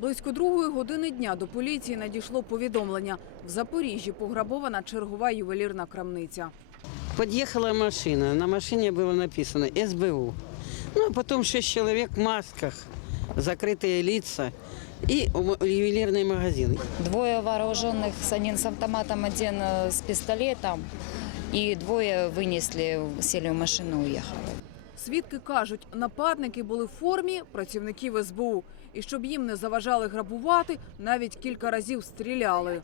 Близько другої години дня до поліції надійшло повідомлення. В Запоріжжі пограбована чергова ювелірна крамниця. Подъехала машина, на машине было написано СБУ. Ну, а потом шесть человек в масках, закрытые лица и м- ювелирный магазин. Двое вооруженных, один с автоматом, один э, с пистолетом. И двое вынесли, сели в машину и уехали. Свідки кажуть, нападники були в формі працівників СБУ. І щоб їм не заважали грабувати, навіть кілька разів стріляли.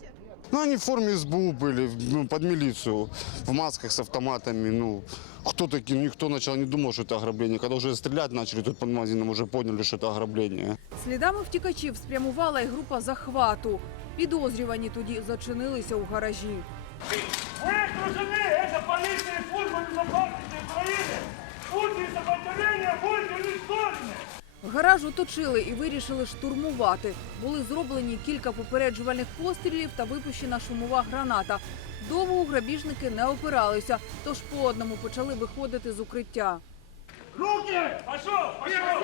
Ну, они в форме СБУ были, ну, под милицию, в масках с автоматами. Ну, кто такие? Никто начал не думал, что это ограбление. Когда уже стрелять начали, тут под магазином уже поняли, что это ограбление. Слідами втікачів спрямувала і група захвату. Підозрювані тоді зачинилися у гаражі. Гараж оточили і вирішили штурмувати. Були зроблені кілька попереджувальних пострілів та випущена шумова граната. Довго грабіжники не опиралися, тож по одному почали виходити з укриття. Руки! Пошел! Пошел!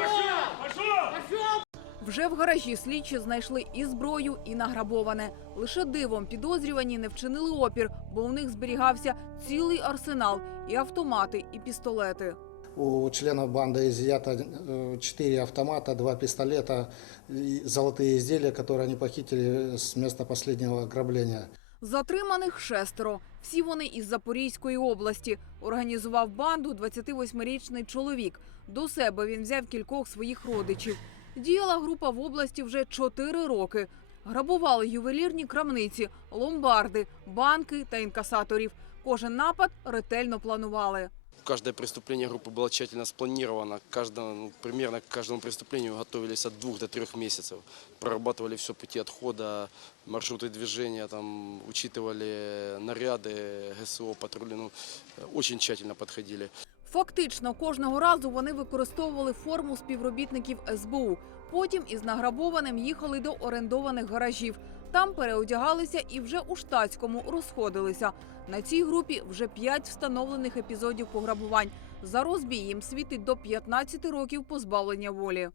Пошел! Пошел! Вже в гаражі слідчі знайшли і зброю, і награбоване. Лише дивом підозрювані не вчинили опір, бо у них зберігався цілий арсенал і автомати, і пістолети. У членов банды изъято э, четыре автомата, два пистолета и золотые изделия, которые они похитили с места последнего ограбления. Затриманих шестеро. Всі вони із Запорізької області. Організував банду 28-річний чоловік. До себе він взяв кількох своїх родичів. Діяла група в області вже чотири роки. Грабували ювелірні крамниці, ломбарди, банки та інкасаторів. Кожен напад ретельно планували. Каждое преступление группы было тщательно спланировано. Каждому, ну, примерно к каждому преступлению готовились от двух до трех месяцев. Прорабатывали все пути отхода, маршруты движения, там, учитывали наряды, ГСО, патрули. Ну, э, очень тщательно подходили. Фактично кожного разу вони використовували форму співробітників СБУ. Потім із награбованим їхали до орендованих гаражів. Там переодягалися і вже у штатському розходилися. На цій групі вже п'ять встановлених епізодів пограбувань. За розбій їм світить до 15 років позбавлення волі.